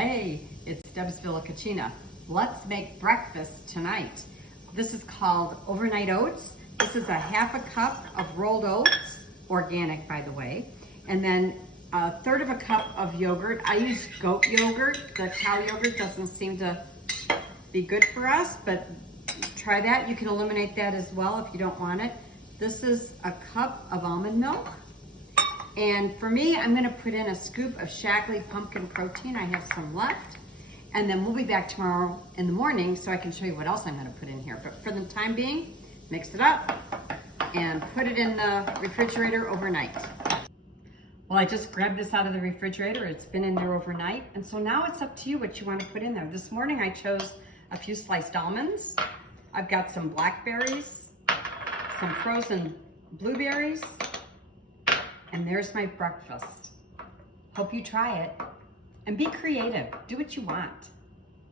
Hey, it's Deb's Villa Cucina. Let's make breakfast tonight. This is called overnight oats. This is a half a cup of rolled oats, organic by the way, and then a third of a cup of yogurt. I use goat yogurt. The cow yogurt doesn't seem to be good for us, but try that. You can eliminate that as well if you don't want it. This is a cup of almond milk. And for me, I'm gonna put in a scoop of Shaklee pumpkin protein. I have some left. And then we'll be back tomorrow in the morning so I can show you what else I'm gonna put in here. But for the time being, mix it up and put it in the refrigerator overnight. Well, I just grabbed this out of the refrigerator. It's been in there overnight. And so now it's up to you what you wanna put in there. This morning I chose a few sliced almonds. I've got some blackberries, some frozen blueberries, and there's my breakfast. Hope you try it and be creative. Do what you want.